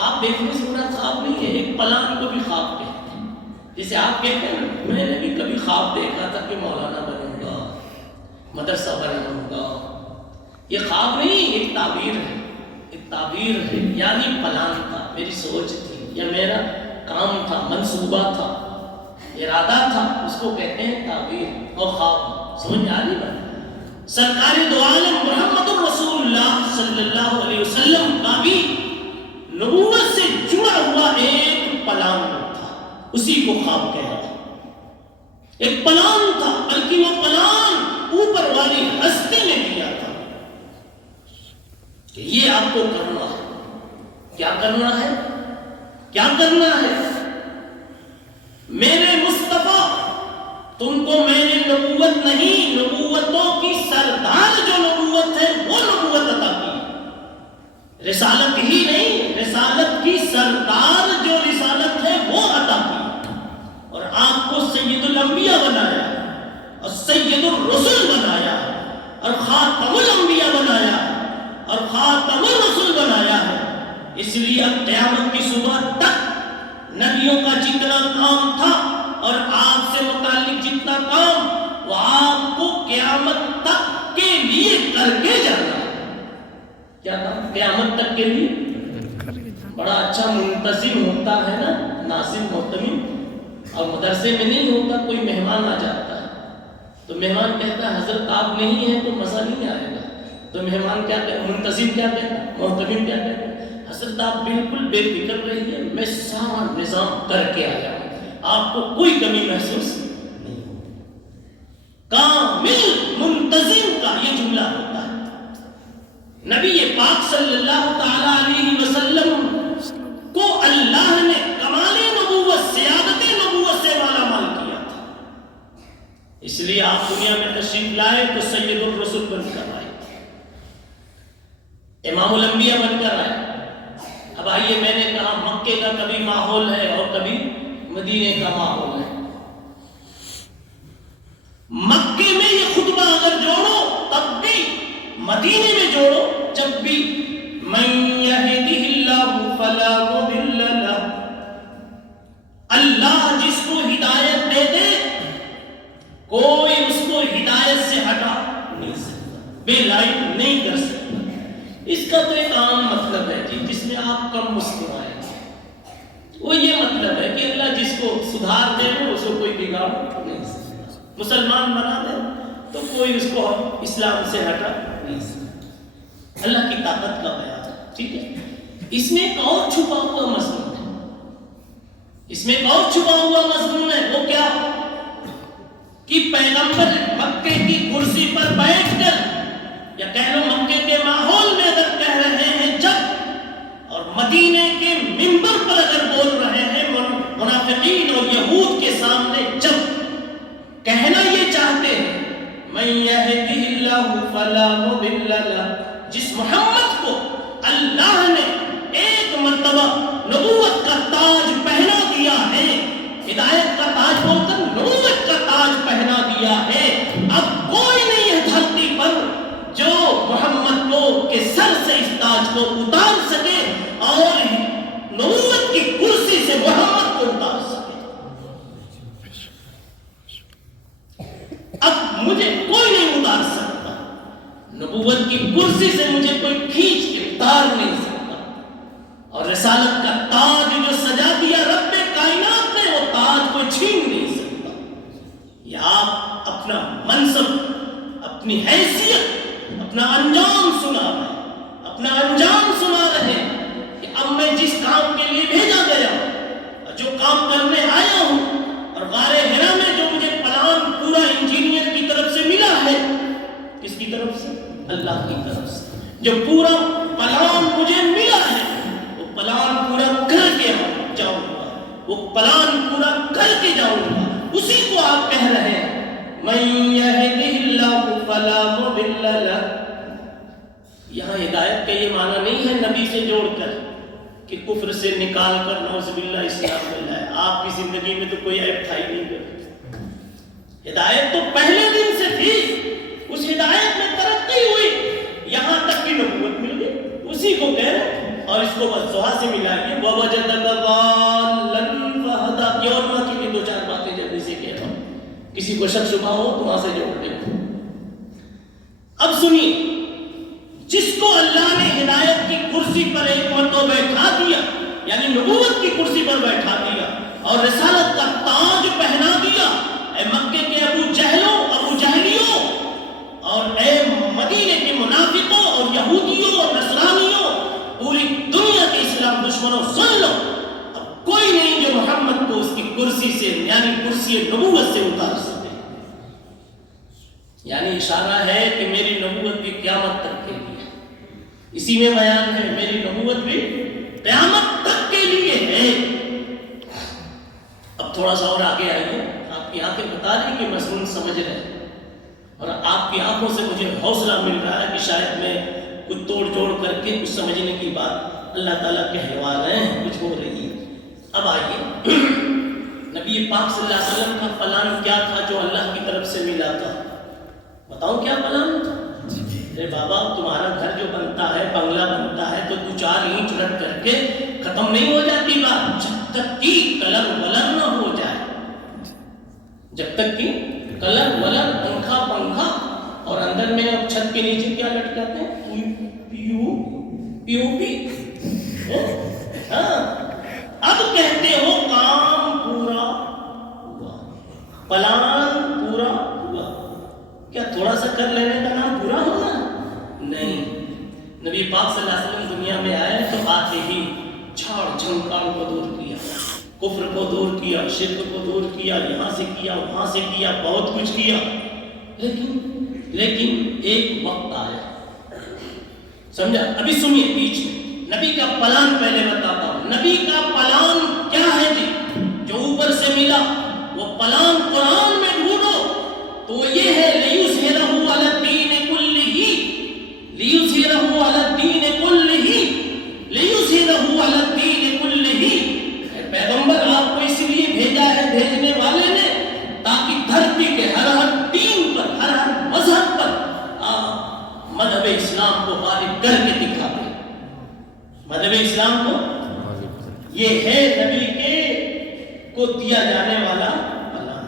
خواب دیکھنے سے بڑا خواب نہیں ہے، ایک پلان کو بھی خواب کہتے ہیں. جیسے آپ کہتے ہیں نا میں نے بھی کبھی خواب دیکھا تھا کہ مولانا بنوں گا، مدرسہ بناؤں گا. یہ خواب نہیں، ایک تعبیر ہے، ایک تعبیر ہے. یعنی پلان تھا، میری سوچ تھی یا میرا کام تھا، منصوبہ تھا، ارادہ تھا، اس کو کہتے ہیں تعبیر اور خواب. سمجھ آ رہی بات؟ سرکار دو عالم محمد رسول اللہ صلی اللہ علیہ وسلم کا بھی نبوت سے جڑا ہوا ایک پلان تھا، اسی کو خواب کہا تھا. ایک پلان تھا، بلکہ وہ پلان اوپر والی ہستی نے دیا تھا کہ یہ آپ کو کرنا ہے. کیا کرنا ہے؟ کیا کرنا ہے؟ میرے مصطفیٰ تم کو میں نے نبوت نہیں، نبوتوں کی سردار جو نبوت ہے وہ نبوت عطا کی. رسالت ہی نہیں، رسالت کی سردار جو رسالت ہے وہ عطا کی. اور آپ کو سید الانبیاء بنایا اور سید الرسل بنایا اور خاتم الانبیاء بنایا اور خاتم الرسل بنایا ہے. اس لیے اب قیامت کی صبح تک نبیوں کا جتنا کام تھا اور آپ سے متعلق جتنا کام وہ آپ کو قیامت تک کے لیے کر کے جانا. کیا کام؟ قیامت تک کے لیے. بڑا اچھا منتظم ہوتا ہے نا، ناظم محتمم، اور مدرسے میں نہیں ہوتا. کوئی مہمان آ جاتا ہے تو مہمان کہتا ہے حضرت آپ نہیں ہیں تو مزہ نہیں آئے گا. تو مہمان کیا کہتا ہے؟ منتظم کیا کہتا ہے؟ محتمم کیا کہتا ہے؟ حضرت آپ بالکل بے فکر رہیے، میں سارا نظام کر کے آیا ہوں، آپ کو کوئی کمی محسوس نہیں ہوگی. کامل منتظم کا یہ جملہ ہوتا ہے. نبی پاک صلی اللہ تعالی علیہ وسلم کو اللہ نے کمال نبوت، سیادت نبوت سے مالا مال کیا تھا. اس لیے آپ دنیا میں تشریف لائے تو سید الرسل بن کر آئے، امام الانبیاء بن کر آئے. اب آئیے، میں نے کہا مکے کا کبھی ماحول ہے اور کبھی مدینے کا ماحول ہے. مکے میں یہ خطبہ اگر جوڑو تب بھی، مدینے میں جوڑو جب بھی. من یہدہ اللہ فلا مضل لہ، اللہ جس کو ہدایت دے دے کوئی اس کو ہدایت سے ہٹا نہیں سکتا، بے لائٹ نہیں کر سکتا. اس کا تو ایک عام مطلب ہے جی، جس میں آپ کم مسکرائیں، وہ یہ مطلب ہے کہ اللہ جس کو سدھار دے اس کو کوئی بگاڑ نہیں سکتا. مسلمان بنا دے تو کوئی اس کو اسلام سے ہٹا نہیں سکتا. اللہ کی طاقت کا بیان ہے. ٹھیک ہے، اس میں ایک اور چھپا ہوا مضمون ہے، اس میں ایک اور چھپا ہوا مضمون ہے. وہ کیا؟ کہ پیغمبر مکے کی کرسی پر بیٹھ کر یا کہہ لو مکے کے ماحول میں اگر کہہ رہے ہیں جب، اور مدینے کے منبر پر اگر بول رہے ہیں منافقین اور یہود کے سامنے جب، کہنا یہ چاہتے ہیں من یہدہ اللہ فلا مضل لہ، جس محمد کو اللہ نے ایک مرتبہ نبوت کا تاج پہنا دیا ہے، ہدایت کا تاج بول کر نبوت کا تاج پہنا دیا ہے، اب کوئی نہیں ہے دھرتی پر جو محمد کو کے سر سے اس تاج کو اتار سکے اور نبوت کی کرسی سے محمد کو اتار سکے. اب مجھے کوئی نہیں اتار سکتا، نبوت کی کرسی سے مجھے کوئی کھینچ کے اتار نہیں سکتا. اور رسالت کا تاج جو سجا دیا رب کائنات نے، وہ تاج کو چھین نہیں سکتا. یا آپ اپنا منصب، اپنی حیثیت، اپنا انجام سنا رہے، اپنا انجام سنا رہے کہ اب میں جس کام کے لیے بھیجا گیا اور جو کام کرنے آیا ہوں، اور غار حرا میں جو مجھے پلان پورا انجینئر کی طرف سے ملا ہے، کس کی طرف سے؟ اللہ کی طرف سے. جو پورا پلان مجھے ملا ہے وہ پلان پورا کر کے جاؤں گا، وہ پلان پورا کر کے جاؤں گا. اسی کو آپ کہہ رہے ہیں من یہدہ اللہ فلا مضل لہ. یہاں ہدایت کا یہ معنی نہیں ہے نبی سے جوڑ کر کہ کفر سے نکال کر نعوذ باللہ اسلام میں لائے. آپ کی زندگی میں تو کوئی عیب تھا ہی نہیں. ہدایت تو پہلے دن سے تھی، اس ہدایت میں ترقی ہوئی، یہاں تک کی نبوت مل گئی. اسی کو کہہ رہے اور اس کو والضحیٰ سے ملائیے وَوَجَدَكَ ضَالًّا فَهَدَىٰ. یہ علماء کے لیے دو چار باتیں جلدی سے کہہ رہا ہوں، کسی کو شک شبہ ہو تو وہاں سے جوڑ دیں. اب سنیے، جس کو اللہ نے ہدایت کی کرسی پر ایک مرتبہ بیٹھا دیا، یعنی نبوت کی کرسی پر بیٹھا دیا اور رسالت کا تاج پہنا دیا، اے مکے کے ابو جہلوں، ابو جہلیوں، اور اے مدینے کے منافقوں اور یہودیوں اور نصرانیوں، پوری دنیا کے اسلام دشمنوں سن لو، اب کوئی نہیں جو محمد کو اس کی کرسی سے یعنی کرسی نبوت سے اتار سکے. یعنی اشارہ ہے کہ میری نبوت بھی قیامت تک کے لیے، اسی میں بیان ہے میری نبوت بھی قیامت تک کے لیے ہے. اب تھوڑا سا اور آگے آئیے، آپ کی آنکھیں بتا رہی کہ مضمون سمجھ رہے ہیں، اور آپ کی آنکھوں سے مجھے حوصلہ مل رہا ہے کہ شاید میں کچھ توڑ جوڑ کر کے کچھ سمجھنے کی بات اللہ تعالیٰ کہلوا رہے ہیں، کچھ ہو رہی ہے. اب آئیے، نبی پاک صلی اللہ علیہ وسلم کا پلان کیا تھا جو اللہ کی طرف سے ملا تھا؟ بتاؤ کیا پلان تھا؟ ارے بابا، تمہارا گھر جو بنتا ہے، بنگلہ بنتا ہے، تو دو چار اینٹ رکھ کر کے ختم نہیں ہو جاتی بات، جب تک کہ کلر ولر نہ ہو جائے. جب تک کہ کلر ولر، پنکھا پنکھا، اور اندر میں اب چھت کے نیچے کیا لٹکاتے ہیں؟ پیو پی. ہاں، اب کہتے ہو کام پورا ہوا، پلان پورا ہوا. کیا تھوڑا سا کر لینے کا نام پورا ہونا؟ نہیں. نبی پاک صلی اللہ علیہ وسلم دنیا میں آئے تو آتے ہی جھاڑ جھنکار کو دور کیا، کفر کو دور کیا، شرک کو دور کیا، یہاں سے کیا، وہاں سے کیا، بہت کچھ کیا. لیکن ایک وقت آیا، سمجھا؟ ابھی سنیے بیچ میں نبی کا پلان پہلے بتاتا ہوں. نبی کا پلان کیا ہے جی جو اوپر سے ملا؟ وہ پلان قرآن میں ڈھونڈو تو وہ یہ ہے، لِيُظْهِرَهُ عَلَى الدِّينِ كُلِّهِ، لِيُظْهِرَهُ عَلَى الدِّينِ كُلِّهِ، لِيُظْهِرَهُ عَلَى الدِّينِ كُلِّهِ. پیغمبر آپ کو اس لیے بھیجا ہے بھیجنے والے نے تاکہ دھرتی کے ہر ہر دین پر، ہر ہر مذہب پر مذہب اسلام کو غالب کر کے دکھا دے. مذہب اسلام کو، یہ ہے نبی کے کو دیا جانے والا پلان.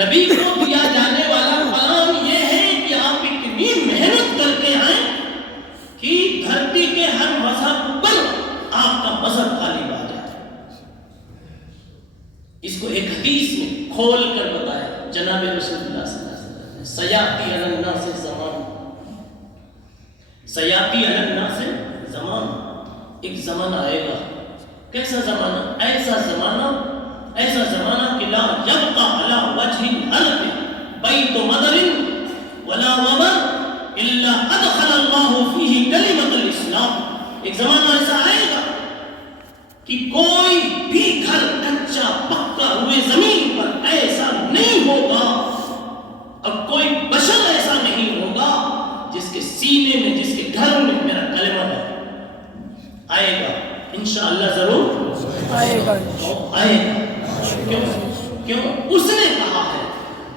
نبی کو دیا جانے والا پلان یہ ہے کہ آپ اتنی محنت کر کے آئیں کہ دھرتی کے ہر مذہب پر آپ کا مذہب غالب آ جائے. اس کو ایک حدیث میں کھول کر بتایا جناب رسول اللہ صلی اللہ علیہ وسلم نے، سیاتی علی الناس زمان، سیاتی علی الناس زمان، ایک زمانہ آئے گا. کیسا زمانہ؟ ایسا زمانہ کہ لا یبقى علی وجہ الارض بیت مدر ولا وبر الا ادخل اللہ فیہ کلمۃ الاسلام. ایک زمانہ ایسا آئے گا کہ کوئی بھی گھر کچا پکا ہوئے زمین پر ایسا نہیں ہوگا، اب کوئی بشر ایسا نہیں ہوگا جس کے سینے میں، جس کے گھر میں میرا کلمہ ہے. آئے گا انشاءاللہ، ضرور آئے گا. کیوں؟ اس نے کہا ہے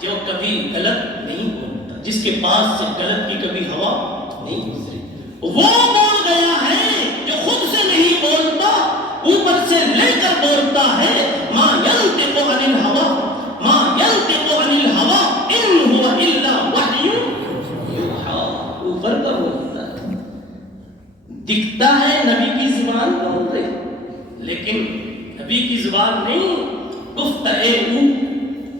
جو کبھی غلط نہیں بولتا، جس کے پاس سے غلط کی کبھی ہوا نہیں گزری. وہ بول گیا ہے جو خود سے نہیں بولتا، اوپر سے لے کر بولتا ہے. ما ينطق عن الهوى، ما ينطق عن الهوى ان هو الا وحی یوحی. اوپر کا بولتا ہے، دکھتا ہے نبی کی زبان بول رہی، لیکن نبی کی زبان نہیں. گفتئے او،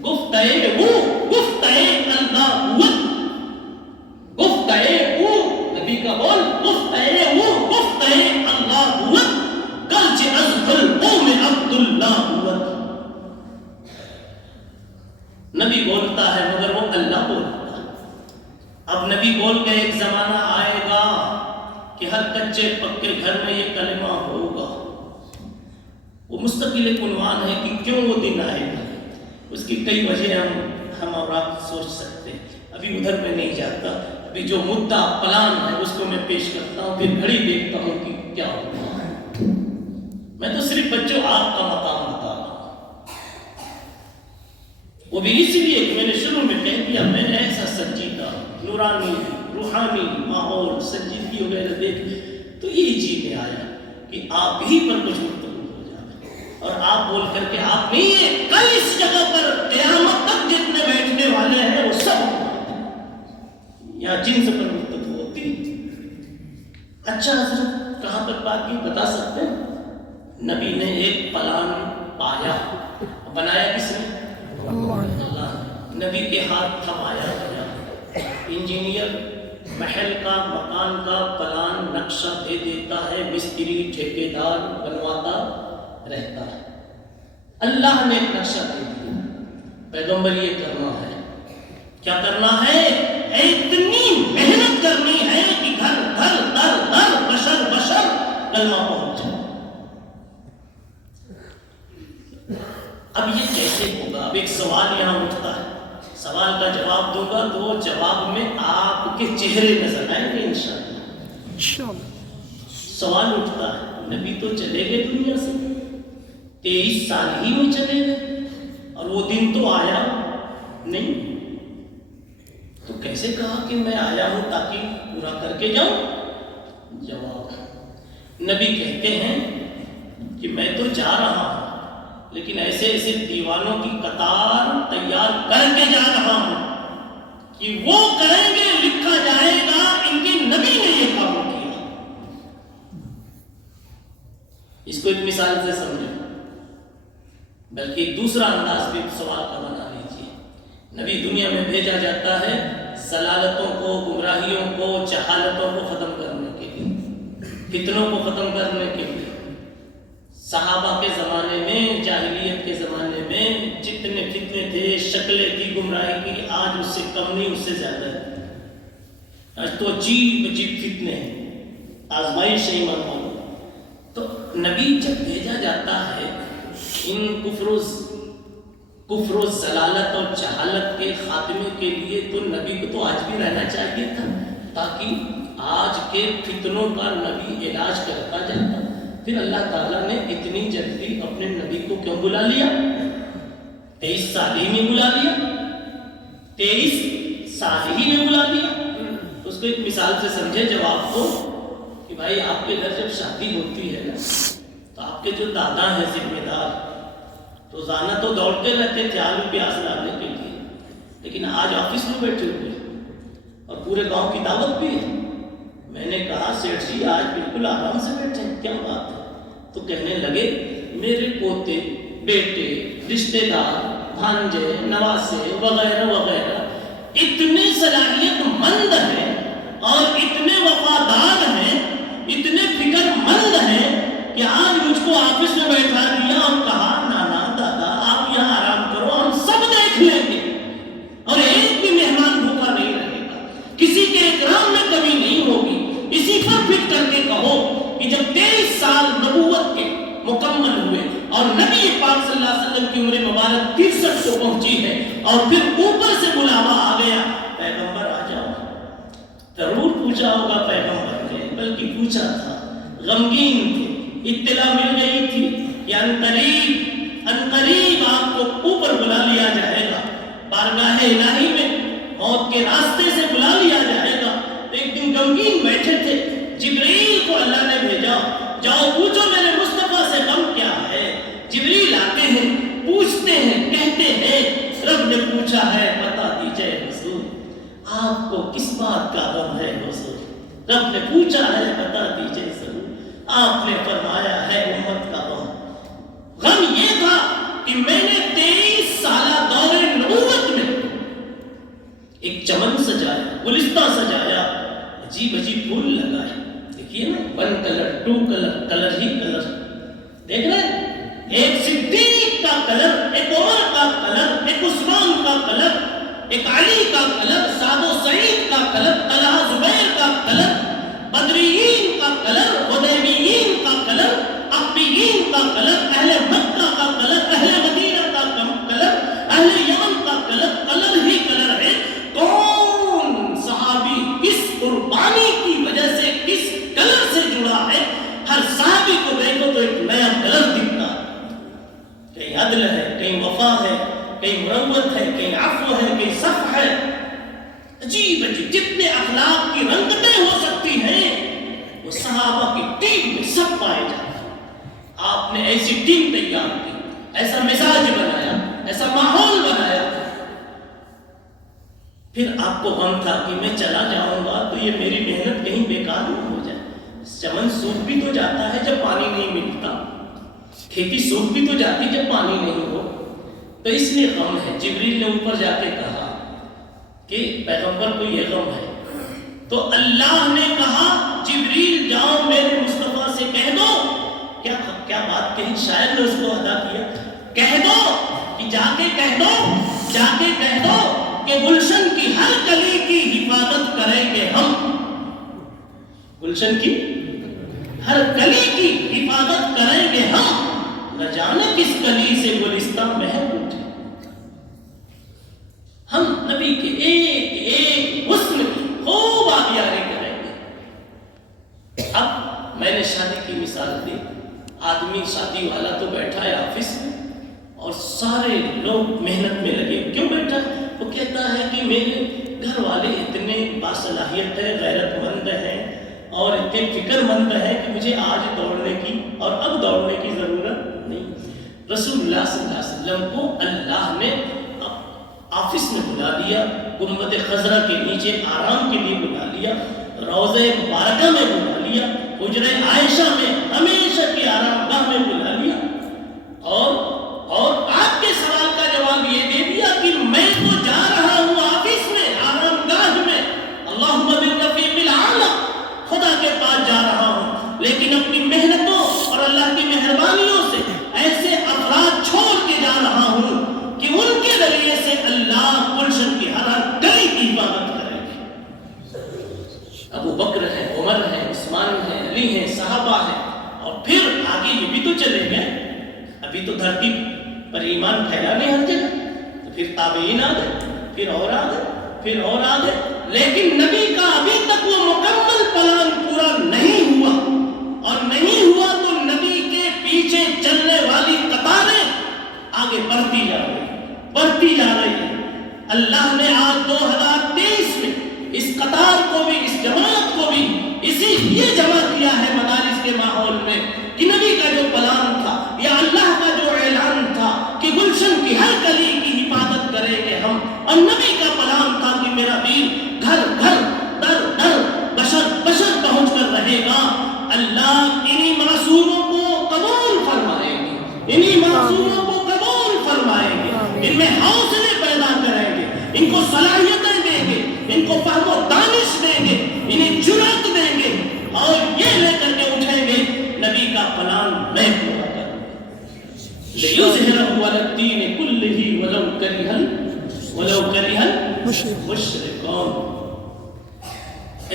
گفتئے او، گفتئے النبوت، گفتئے او نبی کا بول، گفتئے او، گفتئے النبوت. گرچہ از قلبوں میں عبداللہ ہوت. نبی بولتا ہے مگر وہ اللہ بولتا ہے. اب نبی بول کے ایک زمانہ آئے گا کہ ہر کچے پکے گھر میں یہ کلمہ ہوگا. وہ مستقل ایک عنوان ہے کہ کیوں وہ دن آئے گا. اس کی کئی وجہ ہم اور آپ سوچ سکتے ہیں. ابھی ادھر میں نہیں جاتا. ابھی جو مدعا پلان ہے اس کو میں پیش کرتا ہوں، پھر گھڑی دیکھتا ہوں کہ کیا ہوگا. میں تو صرف بچوں آپ کا مقام بتا رہا ہوں. وہ بھی اس لیے کہ میں نے شروع میں کہہ دیا، میں ایسا سنجیدہ نورانی روحانی ماحول سنجیدگی وغیرہ دیکھ تو یہ جی میں آیا کہ آپ ہی پر کچھ گفتگو ہو جائے، اور آپ بول کر کے آپ نہیں ہے، کل اس جگہ پر قیامت تک جتنے بیٹھنے والے ہیں وہ سب یا جن سے پر گفتگو ہوتی۔ اچھا حضرت کہاں پر بات کی بتا سکتے ہیں؟ نبی نے ایک پلان پایا، بنایا کس نے؟ اللہ۔ نبی کے ہاتھ تھمایا گیا، انجینئر محل کا مکان کا پلان نقشہ دے دیتا ہے، مستری ٹھیکیدار بنواتا رہتا ہے۔ اللہ نے ایک نقشہ دے دیا، پیغمبر یہ کرنا ہے، کیا کرنا ہے؟ اتنی محنت کرنی ہے کہ گھر گھر در در بشر بشر کلمہ پہنچ جائے۔ اب یہ کیسے ہوگا؟ اب ایک سوال یہاں اٹھتا ہے، سوال کا جواب دوں گا تو جواب میں آپ کے چہرے نظر آئیں گے انشاءاللہ۔ سوال اٹھتا ہے، نبی تو چلے گئے دنیا سے، 23 سال ہی میں چلے گئے، اور وہ دن تو آیا نہیں، تو کیسے کہا کہ میں آیا ہوں تاکہ پورا کر کے جاؤں؟ جواب، نبی کہتے ہیں کہ میں تو جا رہا ہوں، لیکن ایسے ایسے دیوانوں کی قطار تیار کر کے جا رہا ہوں کہ وہ کریں گے، لکھا جائے گا ان کے نبی نے یہ کام کیا۔ اس کو ایک مثال سے سمجھیں، بلکہ ایک دوسرا انداز بھی سوال کا بنا لیجیے۔ نبی دنیا میں بھیجا جاتا ہے ضلالتوں کو، گمراہیوں کو، جہالتوں کو ختم کرنے کے لیے، فتنوں کو ختم کرنے کے لیے۔ صحابہ کے زمانے میں، جاہلیت کے زمانے میں جتنے فتنے تھے، شکلیں تھی گمراہی کی، آج اس سے کم نہیں، اس سے زیادہ ہے۔ آج تو عجیب عجیب فتنے ہیں، آزمائش ہے ایمان والوں۔ تو نبی جب بھیجا جاتا ہے ان کفر و ضلالت اور جہالت کے خاتمے کے لیے، تو نبی کو تو آج بھی رہنا چاہیے تھا، تاکہ آج کے فتنوں کا نبی علاج کرتا جاتا۔ پھر اللہ تعالیٰ نے اتنی جلدی اپنے نبی کو کیوں بلا لیا؟ 23 سال ہی میں بلا لیا، 23 سال ہی میں بلا لیا۔ اس کو ایک مثال سے سمجھے جواب کو، کہ بھائی آپ کے گھر جب شادی ہوتی ہے نا، تو آپ کے جو دادا ہیں ذمہ دار، روزانہ تو دوڑتے رہتے تھے آلو پیاز لانے کے لیے، لیکن آج آفس میں بیٹھے ہوئے اور پورے گاؤں کی دعوت بھی ہے۔ میں نے کہا سیٹھ جی آج بالکل آرام سے بیٹھے ہیں، کیا بات ہے؟ تو کہنے لگے میرے پوتے، بیٹے، رشتے دار، بھانجے، نواسے وغیرہ وغیرہ اتنے صلاحیت مند ہیں اور اتنے وفادار ہیں، اتنے فکر مند ہیں کہ آج مجھ کو آفس میں بیٹھا دیا اور کہا نانا دادا آپ یہاں آرام کرو، ہم سب دیکھ لیں گے، اور ایک بھی مہمان بھوکا نہیں رہے گا، کسی کے اکرام میں کمی نہیں ہوگی۔ اسی پر فٹ کر کے کہو کہ جب 23 سال نبوت کے مکمل ہوئے اور نبی پاک صلی اللہ علیہ وسلم کی عمر مبارک 63 کو پہنچی ہے، اور پھر اوپر سے بلاوا آ گیا، پیغمبر آ جاؤ، ضرور پوچھا ہوگا پیغمبر نے، بلکہ پوچھا تھا، غمگین تھے، اطلاع مل گئی تھی کہ انقریب آپ کو اوپر بلا لیا جائے گا، بارگاہ الہی میں موت کے راستے سے بلا لیا جائے گا۔ ایک دن غمگین بیٹھے تھے، جبریل کو اللہ نے بھیجا، جاؤ پوچھو میرے مصطفیٰ سے غم کیا ہے۔ جبریل آتے ہیں، پوچھتے ہیں، کہتے ہیں رب نے پوچھا ہے بتا دیجئے حضور آپ کو کس بات کا غم ہے حضور، رب نے پوچھا ہے بتا دیجئے ضرور، آپ نے فرمایا ہے امت کا غم۔ غم یہ تھا کہ میں نے 23 سالہ دور نبوت میں ایک چمن سجایا، گلستہ سجایا، عجیب عجیب پھول لگائے، دیکھیے نا، 1 کلر 2 کلر، کلر ہی کلر، دیکھ رہے ہیں، ایک صدیق کا کلر، ایک عمر کا کلر، ایک عثمان کا کلر، ایک علی کا کلر، سعد و سعید کا کلر، طلحہ زبیر کا کلر، بدریین کا کلر، حدیبیین کا کلر، عقبیین کا کلر، اہل مکہ کا کلر، اہل مدینہ کا کلر، اہل یمن کا کلر، کلر ہی کلر ہے۔ کون صحابی کس قربانی کی وجہ سے کس کلر سے جڑا ہے، ہر صحابی کو دیکھو تو ایک نیا کلر دکھتا ہے، کہیں عدل ہے، کہیں وفا ہے، کہیں مروت ہے، کہیں عفو ہے، کہیں صفح ہے، عجیب عجیب جتنے اخلاق کی رنگتیں ہو سکتی پائے جاتے ہیں. آپ نے ایسی ٹیم تیار کی, ایسا مزاج بنایا, ایسا ماحول بنایا, پھر آپ کو غم تھا کہ میں چلا جاؤں گا تو یہ میری محنت کہیں بیکار نہ ہو جائے. چمن سوکھ بھی تو جاتا ہے جب پانی نہیں ملتا, کھیتی سوکھ بھی تو جاتی جب پانی نہیں ہو. تو اس لیے غم ہے. جبریل نے اوپر جا کے کہا کہ پیغمبر کو یہ غم ہے, تو اللہ نے کہا جبریل جاؤ میرے مصطفیٰ سے کہہ دو. کیا بات کہی, شاید نے اس کو ادا کیا. کہہ دو کہ جا کے کہہ دو کہ گلشن کی ہر کلی کی حفاظت کریں گے ہم. گلشن کی ہر کلی کی حفاظت کریں گے ہم. نہ جانے کس کلی سے گلستان مہک اٹھے. ہم نبی کے ایک ایک حسن کی خوب آبیاری کریں گے. اب میں نے شادی کی مثال دی. آدمی شادی والا تو بیٹھا ہے آفس میں اور سارے لوگ محنت میں لگے. کیوں بیٹھا ہے؟ وہ کہتا ہے کہ میرے گھر والے اتنے باصلاحیت ہے, غیرت مند ہیں اور اتنے فکر مند ہیں کہ مجھے آج دوڑنے کی اور اب دوڑنے کی ضرورت نہیں. رسول اللہ صلی اللہ علیہ وسلم کو اللہ نے آفس میں بلا لیا, گنبد خضرا کے نیچے آرام کے لیے بلا لیا, روضہ مبارکہ میں بلا لیا, حجرہ عائشہ میں ہمیشہ کی آرام گاہ میں بلا لیا, اور آپ کے سوال کا جواب یہ دے دیا کہ میں تو جا رہا ہوں آفس میں, آرام گاہ میں, اللہم بالرفیق الاعلی, خدا کے پاس جا رہا ہوں, لیکن اپنی محنتوں اور اللہ کی مہربانیوں سے ایسے افراد چھوڑ کے جا رہا ہوں کہ ان کے ذریعے سے اللہ گلشن کی ہر گلی کی حفاظت کرے گی. ابو بکر ہے, عمر ہے, عثمان ہے, علی ہے, صحابہ ہے, اور پھر آگے یہ بھی تو چلے گئے. ابھی تو دھرتی پر ایمان پھیلانے ہر جگہ, تو پھر تابعین آ گئے, پھر اور آ گئے, پھر اور آ گئے, لیکن نبی کا ابھی تک وہ مکمل پلان پورا نہیں ہوا. اور نہیں ہوا تو نبی کے پیچھے چلنے والی قطاریں آگے بڑھتی جا رہی ہے. اللہ نے آج 2023 میں اس قطار کو بھی, اس جماعت کو بھی اسی لیے جمع کیا ہے مدارس کے ماحول میں کہ نبی کا جو پلان تھا یا اللہ کا جو اعلان تھا کہ گلشن کی ہر کلی کی حفاظت کریں گے ہم, اور نبی کا پلان تھا کہ میرا دین گھر گھر در در بشر پہنچ کر رہے گا. اللہ انہی معصوموں کو قبول فرمائیں گے, انہی معصوموں کو قبول فرمائیں گے, ان میں حوصلے پیدا کریں گے, ان کو صلاحیتیں دیں گے, ان کو فہم و دانش دیں گے, انہیں جرأت دیں گے, اور یہ لے کر کے اٹھیں گے نبی کا پلان میں پورا کروں گا. لِيُظْهِرَهُ عَلَى الدِّينِ كُلِّهِ وَلَوْ كَرِهَ الْمُشْرِكُونَ.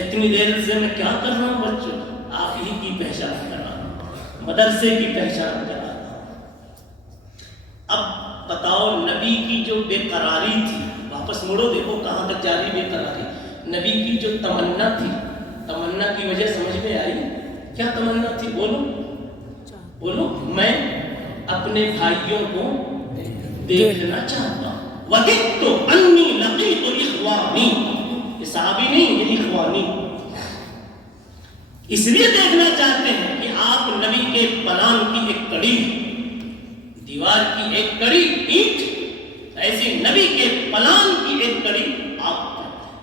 اتنی دیر سے میں کیا کر رہا ہوں بچوں؟ آپ ہی کی پہچان کر رہا ہوں, مدرسے کی پہچان کر رہا ہوں. اب بتاؤ, نبی کی جو بے قراری تھی, واپس مڑو, دیکھو کہاں تک جاری بے قراری. نبی کی جو تمنا تھی, تمنا کی وجہ سمجھ میں آئی. کیا تمنا تھی؟ بولو. میں اپنے بھائیوں کو دیکھنا چاہتا ہوں. وَدِدْتُ أَنِّي لَقِيتُ إِخْوَانِي. یہ صحابی نہیں, یہ اخوانی. اس لیے دیکھنا چاہتے ہیں کہ آپ نبی کے پلان کی ایک کڑی, دیوار کی ایک کڑی اینٹ, ایسی نبی کے پلان کی ایک کڑی آپ.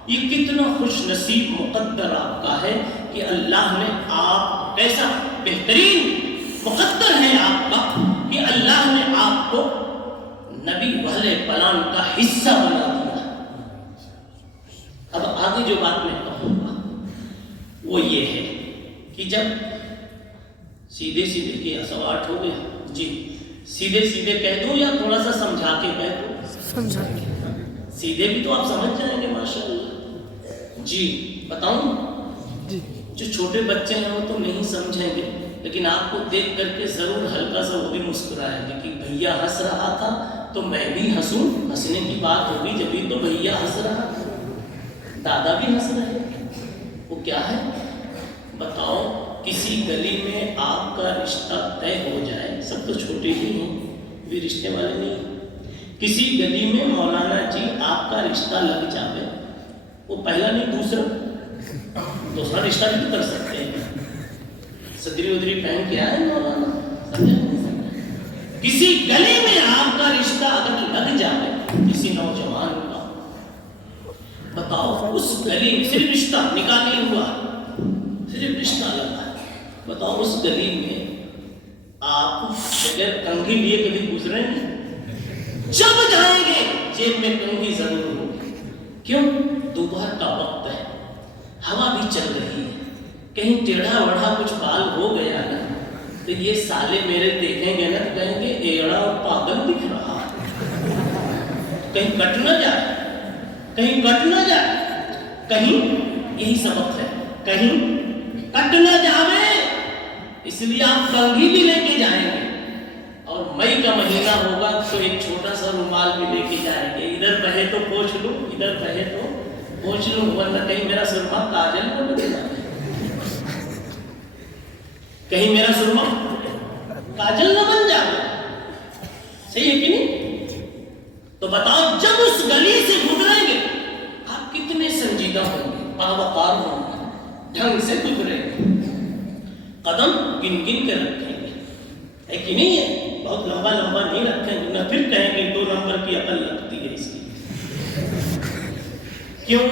یہ کتنا خوش نصیب مقدر آپ کا ہے کہ اللہ نے آپ, کیسا بہترین مقدر ہے آپ کا کہ اللہ نے آپ کو نبی والے پلان کا حصہ بنا دیا. اب آگے جو بات میں کہوں گا وہ یہ ہے کہ جب سیدھے کیا سوال ہو گیا جی, سیدھے کہہ دوں یا تھوڑا سا سمجھا کے کہہ دوں؟ سمجھا کے. سیدھے بھی تو آپ سمجھ جائیں گے ماشاءاللہ. جی بتاؤں, جو چھوٹے بچے ہیں وہ تو نہیں سمجھیں گے, لیکن آپ کو دیکھ کر کے ضرور ہلکا سا وہ بھی مسکرائیں گے کہ بھیا ہنس رہا تھا تو میں بھی ہنسوں. ہنسنے کی بات ہوگی جبھی تو بھیا ہنس رہا تھا, دادا بھی ہنس رہے. وہ کیا ہے بتاؤ, کسی گلی میں آپ کا رشتہ طے ہو جائے, سب تو چھوٹے ہی ہیں, بھی رشتے والے نہیں. کسی گلی میں مولانا جی آپ کا رشتہ لگ جائے, وہ پہلا نہیں دوسرا رشتہ بھی کر سکتے ہیں. صدری ادری پہن کے آئے مولانا، کسی گلی میں آپ کا رشتہ اگر لگ جائے کسی نوجوان کا، بتاؤ اس گلی میں صرف رشتہ نکاح نہیں ہوا، صرف رشتہ لگا، بتاؤ اس گلی میں آپ بغیر کنگھی لیے کبھی گزریں گے؟ جب جائیں گے جیب میں کنگھی ضرور ہوگی، کیوں؟ دوپہر کا وقت ہے، ہوا بھی چل رہی ہے، کہیں ٹیڑھا وڑھا کچھ بال ہو گیا نا تو یہ سالے میرے دیکھیں گے نا تو کہیں گے ایڑا اور پاگل دکھ رہا ہے، کہیں کٹ نہ جائے، کہیں کٹ نہ جائے، کہیں یہی سبق ہے، کہیں کٹ نہ جاوے، اس لیے آپ کنگھی بھی لے کے جائیں گے، اور مئی کا مہینہ ہوگا تو ایک چھوٹا سا رومال بھی لے کے جائیں گے، ادھر بہے تو پوچھ لوں، ادھر بہے تو پوچھ لوں، ورنہ کہیں میرا سرما کاجل نہ بن جائے، کہیں میرا سرما کاجل نہ بن جائے، صحیح ہے کہ نہیں؟ تو بتاؤ جب اس گلی سے گزریں گے آپ کتنے سنجیدہ ہوں گے، باوقار ہوں گے، ڈھنگ سے گزریں گے، قدم گن گن کے رکھیں گے، ہے کہ نہیں ہے؟ بہت لمبا لمبا نہیں رکھیں گے، نہ پھر کہیں کہ 2 نمبر کی عقل لگتی ہے اس کی، کیوں؟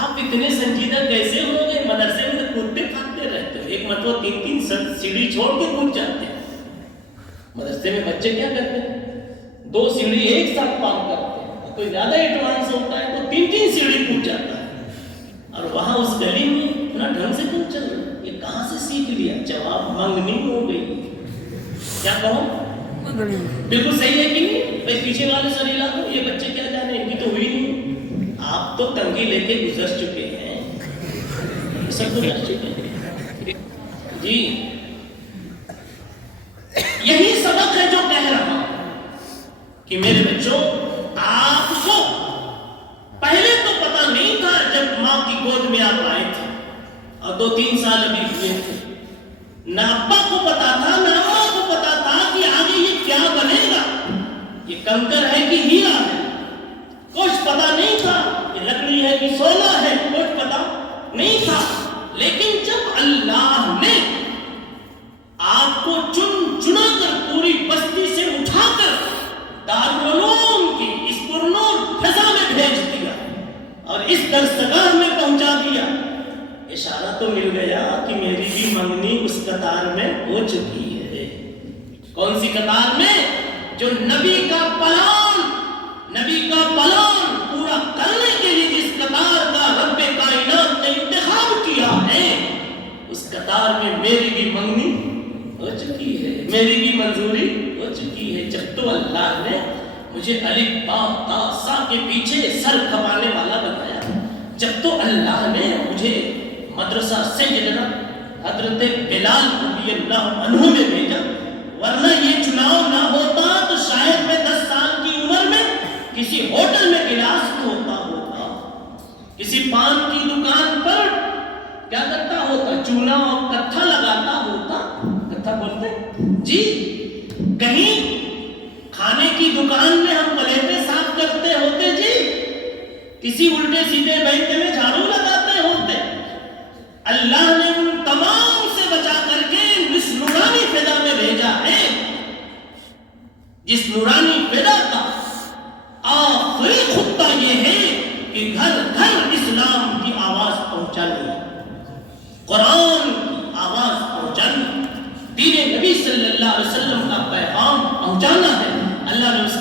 آپ اتنے سنجیدہ کیسے ہو گئے؟ مدرسے میں تو کودتے پھاگتے رہتے ہو، ایک مرتبہ 3 سیڑھی چھوڑ کے کود جاتے ہیں، مدرسے میں بچے کیا کرتے ہیں 2 سیڑھی ایک ساتھ پار کرتے ہیں، کوئی زیادہ ایڈوانس ہوتا ہے تو 3 سیڑھی کود جاتا ہے، اور وہاں اس گلی میں اتنا ڈھنگ سے کیوں چل رہا ہے؟ یہ کہاں سے سیکھ لیا؟ جواب منگنی ہو گئی، کیا کہوں؟ بالکل صحیح ہے کہ نہیں؟ بھائی پیچھے والے سر ہلا دو، یہ بچے کیا جانے، ان کی تو ہوئی نہیں، آپ تو کنگھی لے کے گزر چکے ہیں، سب گزر چکے ہیں جی، یہی سبق ہے جو کہہ رہا ہوں کہ میرے بچوں آپ کو پہلے تو پتا نہیں تھا جب ماں کی گود میں آپ آئے تھے اور 2-3 سال ابھی ہوئے تھے، نہ ابا کو پتا تھا نہ اماں کو پتا تھا کہ آگے یہ کیا بنے گا، یہ کنکر ہے کہ ہیرا ہے، کچھ پتا نہیں تھا، یہ لکڑی ہے کہ سونا ہے، کچھ پتا نہیں تھا، لیکن جب اللہ نے آپ کو چنا کر پوری بستی سے اٹھا کر دارالعلوم کی اس پرنور فضا میں بھیج دیا اور اس درسگاہ میں پہنچا دیا، اشارہ تو مل گیا کہ میری بھی منگنی اس قطار میں ہو چکی ہے، کون سی قطار میں؟ جو نبی کا پلان پورا کرنے کے لیے جس قطار کا رب کائنات نے انتخاب کیا ہے، اس قطار میں میری بھی منگنی ہو چکی ہے، میری بھی منظوری ہو چکی ہے، جب تو اللہ نے مجھے الف با تا سا کے پیچھے سر کھپانے والا بنایا، جب تو اللہ نے مجھے مدرسہ سیدنا حضرت بلال رضی اللہ عنہ میں بھیجا، ورنہ یہ چناؤ نہ ہوتا تو شاید میں 10 سال کی عمر میں کسی ہوٹل میں گلاس دھوتا ہوتا، کسی پان کی دکان پر کیا کرتا ہوتا، چونا اور کتھا لگاتا ہوتا، کتھا بولتے جی، کہیں کھانے کی دکان میں ہم پلیٹیں صاف کرتے ہوتے جی، کسی الٹے سیدھے بیٹھے میں جھاڑو لگاتے ہوتے، اللہ نے ان تمام سے بچا کر کے اس نورانی فضا میں بھیجا ہے، جس نورانی فضا کا آخری خطہ یہ ہے کہ گھر گھر اسلام کی آواز پہنچانی، قرآن کی آواز پہنچانی، دین نبی صلی اللہ علیہ وسلم کا پیغام پہنچانا ہے، اللہ نے اس